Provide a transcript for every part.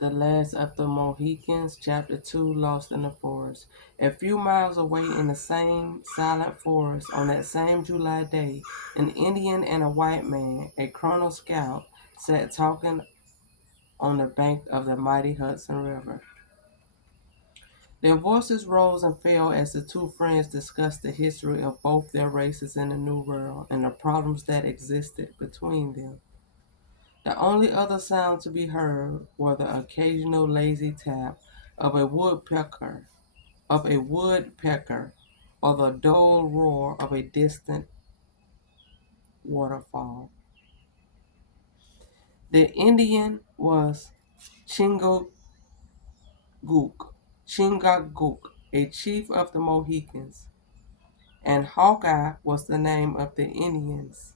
The Last of the Mohicans, Chapter 2, Lost in the Forest. A few miles away in the same silent forest, on that same July day, an Indian and a white man, a Colonel Scout, sat talking on the bank of the mighty Hudson River. Their voices rose and fell as the two friends discussed the history of both their races in the New World and the problems that existed between them. The only other sound to be heard were the occasional lazy tap of a woodpecker, or the dull roar of a distant waterfall. The Indian was Chingachgook, Chingachgook, a chief of the Mohicans, and Hawkeye was the name of the Indians.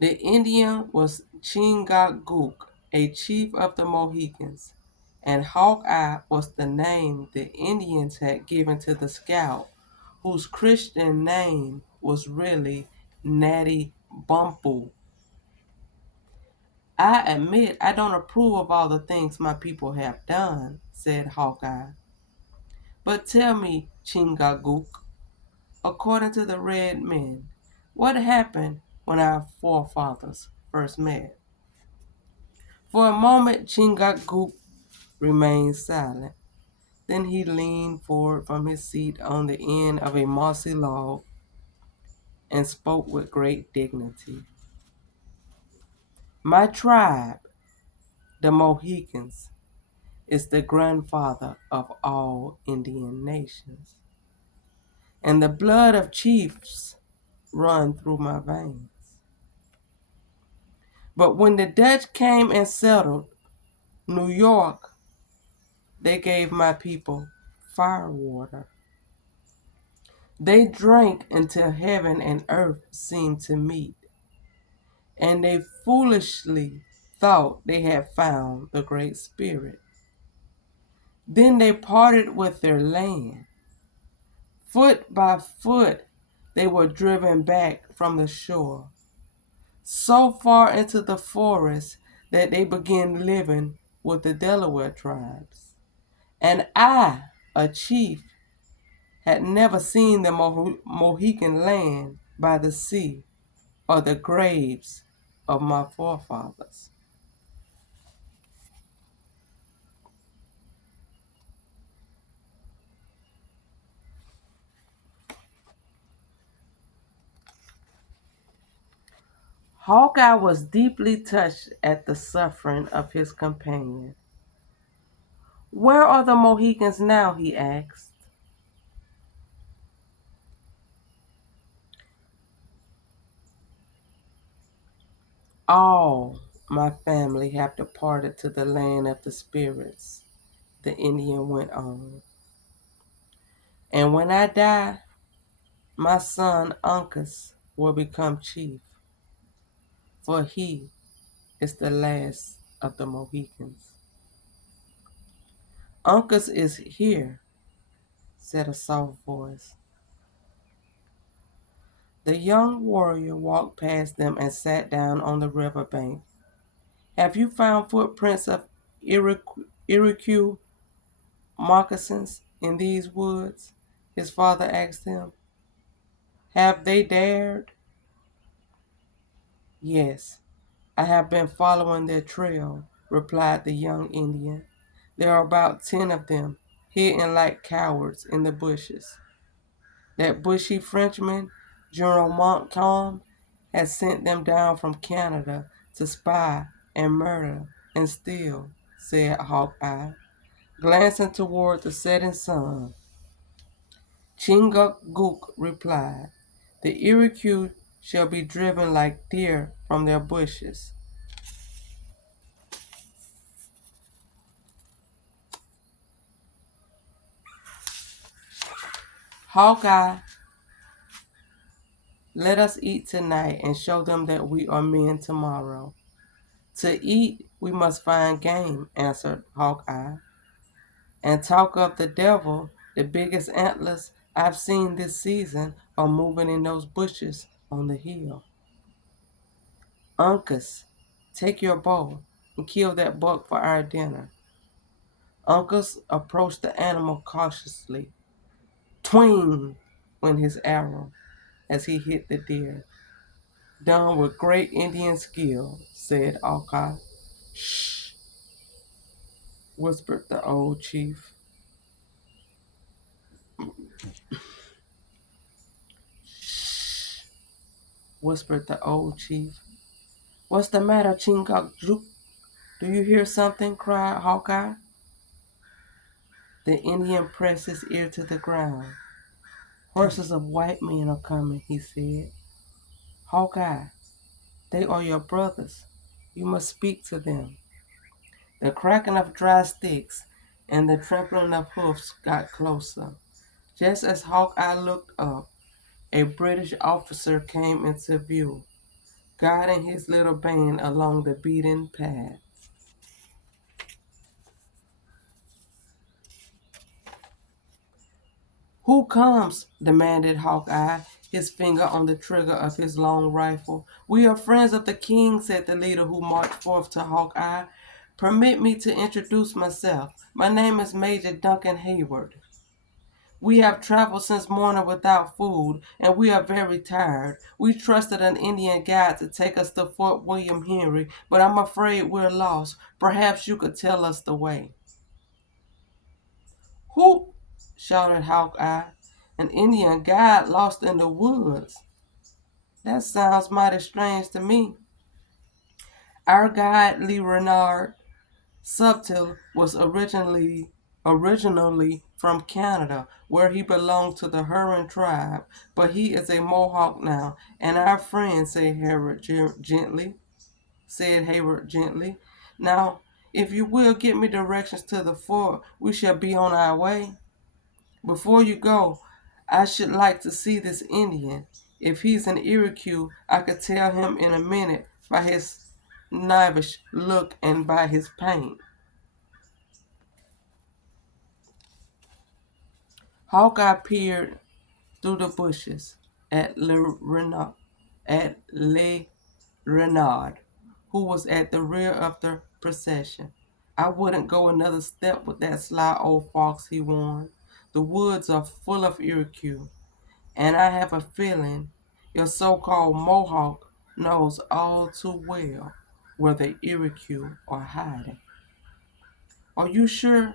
The Indian was Chingachgook, a chief of the Mohicans, and Hawkeye was the name the Indians had given to the scout, whose Christian name was really Natty Bumpoo. I admit I don't approve of all the things my people have done, said Hawkeye. But tell me, Chingachgook, according to the red men, what happened when our forefathers first met? For a moment, Chingachgook remained silent. Then he leaned forward from his seat on the end of a mossy log and spoke with great dignity. My tribe, the Mohicans, is the grandfather of all Indian nations, and the blood of chiefs run through my veins. But when the Dutch came and settled New York, they gave my people firewater. They drank until heaven and earth seemed to meet, and they foolishly thought they had found the Great Spirit. Then they parted with their land. Foot by foot, they were driven back from the shore, so far into the forest that they began living with the Delaware tribes. And I, a chief, had never seen the Mohican land by the sea or the graves of my forefathers. Hawkeye was deeply touched at the suffering of his companion. Where are the Mohicans now? He asked. All my family have departed to the land of the spirits, the Indian went on. And when I die, my son Uncas will become chief, for he is the last of the Mohicans. Uncas is here, said a soft voice. The young warrior walked past them and sat down on the river bank. Have you found footprints of Iroquois moccasins in these woods? His father asked him. Have they dared? Yes, I have been following their trail, replied the young Indian. There are about 10 of them, hidden like cowards in the bushes. That bushy Frenchman, General Montcalm, has sent them down from Canada to spy and murder and steal, said Hawkeye, glancing toward the setting sun. Chingachgook replied, the Iroquois shall be driven like deer from their bushes. Hawkeye, let us eat tonight and show them that we are men tomorrow. To eat, we must find game, answered Hawkeye. And talk of the devil, the biggest antlers I've seen this season are moving in those bushes on the hill. Uncas, Take your bow and kill that buck for our dinner. Uncas approached the animal cautiously. Twing went his arrow as he hit the deer. Done with great Indian skill, said Hawkeye. Shh, whispered the old chief. Shh, whispered the old chief. What's the matter, Chingachgook? Do you hear something? Cried Hawkeye. The Indian pressed his ear to the ground. Horses of white men are coming, he said. Hawkeye, they are your brothers. You must speak to them. The cracking of dry sticks and the trampling of hoofs got closer. Just as Hawkeye looked up, a British officer came into view, guiding his little band along the beaten path. Who comes? Demanded Hawkeye, his finger on the trigger of his long rifle. We are friends of the king, said the leader who marched forth to Hawkeye. Permit me to introduce myself. My name is Major Duncan Hayward. We have traveled since morning without food, and we are very tired. We trusted an Indian guide to take us to Fort William Henry, but I'm afraid we're lost. Perhaps you could tell us the way. Whoop! Shouted Hawkeye. An Indian guide lost in the woods. That sounds mighty strange to me. Our guide, Lee Renard Subtil, was originally from Canada, where he belonged to the Huron tribe, but he is a Mohawk now, and our friend, said Hayward gently. Now, if you will give me directions to the fort, we shall be on our way. Before you go, I should like to see this Indian. If he's an Iroquois, I could tell him in a minute by his knavish look and by his paint. Hawkeye peered through the bushes at Le Renard, who was at the rear of the procession. I wouldn't go another step with that sly old fox, he warned. The woods are full of Iroquois, and I have a feeling your so-called Mohawk knows all too well where the Iroquois are hiding. Are you sure?